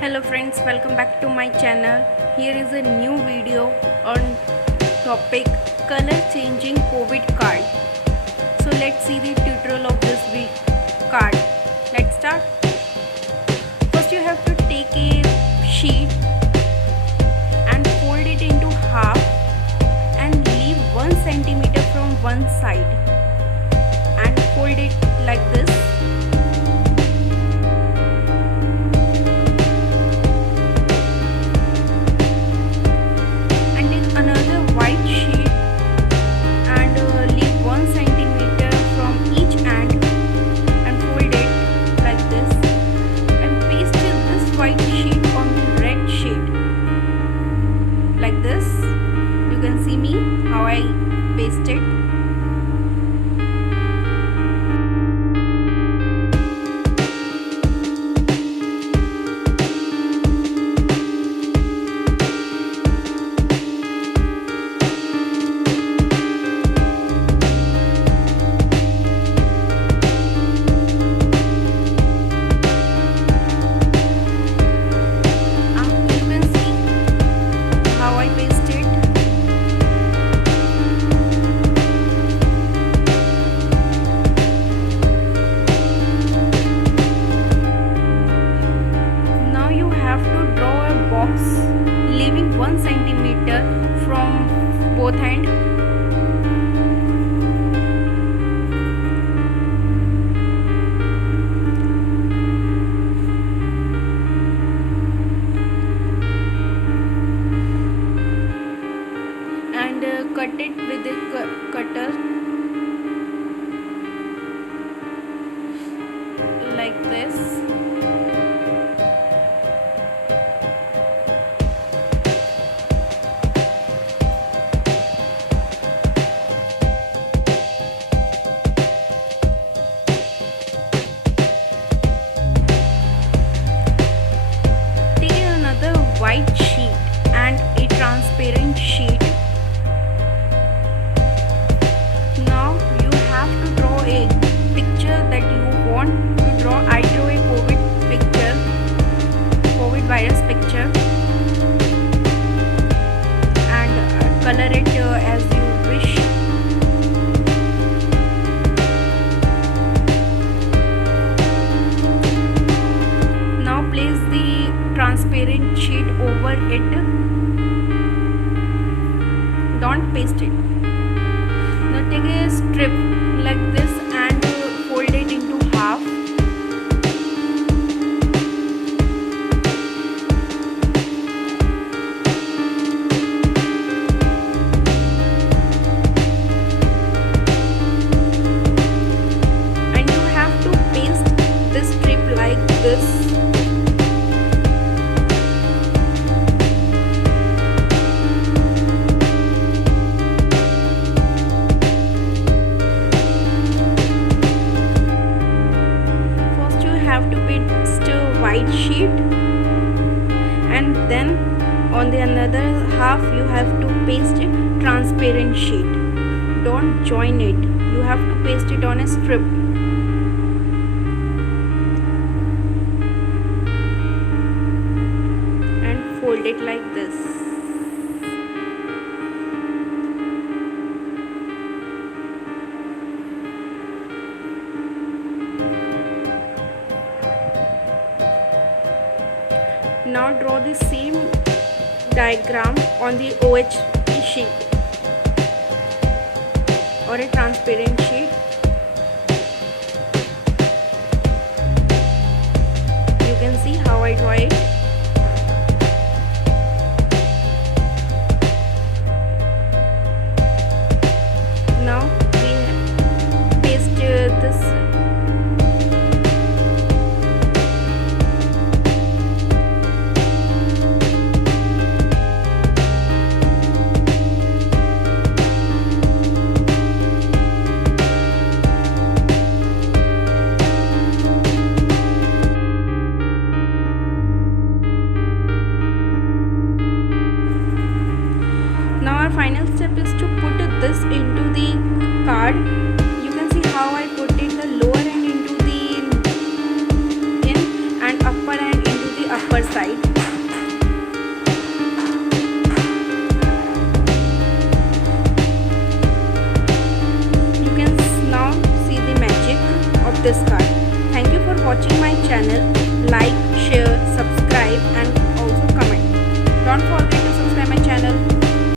Hello friends, welcome back to my channel. Here is a new video on topic color changing COVID card. So let's see the tutorial of this card. Let's start. First you have to take a sheet and fold it into half and leave 1 centimeter from one side and fold it like this. Like this, you can see me how I paste it. Leaving 1 centimeter from both ends. And cut it with a cutter like this. White sheet and a transparent sheet. Now you have to draw a picture that you want to draw. I draw a COVID virus picture, and color it as you wish. Now place the transparent sheet over it. Don't paste it. Now take a strip like this and fold it into half. And you have to paste this strip like this. Have to paste white sheet, and then on the another half you have to paste transparent sheet. Don't join it, you have to paste it on a strip. And fold it like this. Now draw the same diagram on the OHP sheet or a transparent sheet. You can see how I draw it. Now we paste this final step is to put this into the card. You can see how I put in the lower end into the in and upper end into the upper side. this card. Thank you for watching my channel.